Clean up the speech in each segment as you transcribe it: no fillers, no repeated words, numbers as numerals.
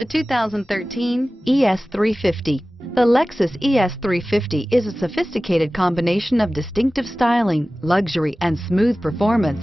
The 2013 ES350. The Lexus ES350 is a sophisticated combination of distinctive styling, luxury, and smooth performance.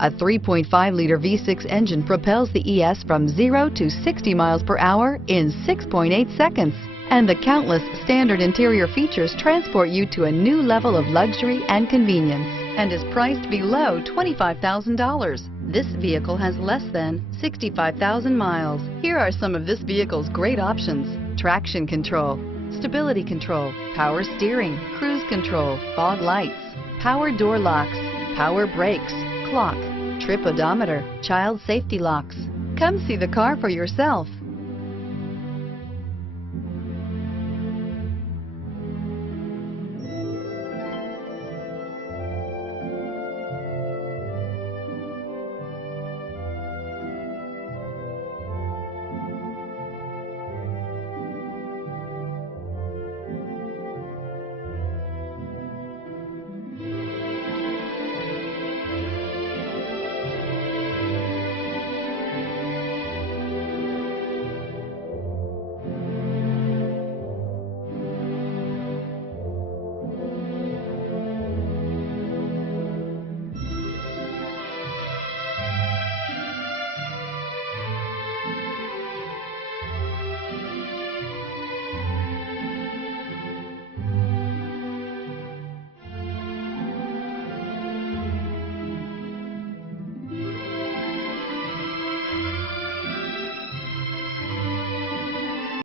A 3.5-liter V6 engine propels the ES from 0 to 60 miles per hour in 6.8 seconds. And the countless standard interior features transport you to a new level of luxury and convenience, and is priced below $25,000. This vehicle has less than 65,000 miles. Here are some of this vehicle's great options: traction control, stability control, power steering, cruise control, fog lights, power door locks, power brakes, clock, trip odometer, child safety locks. Come see the car for yourself.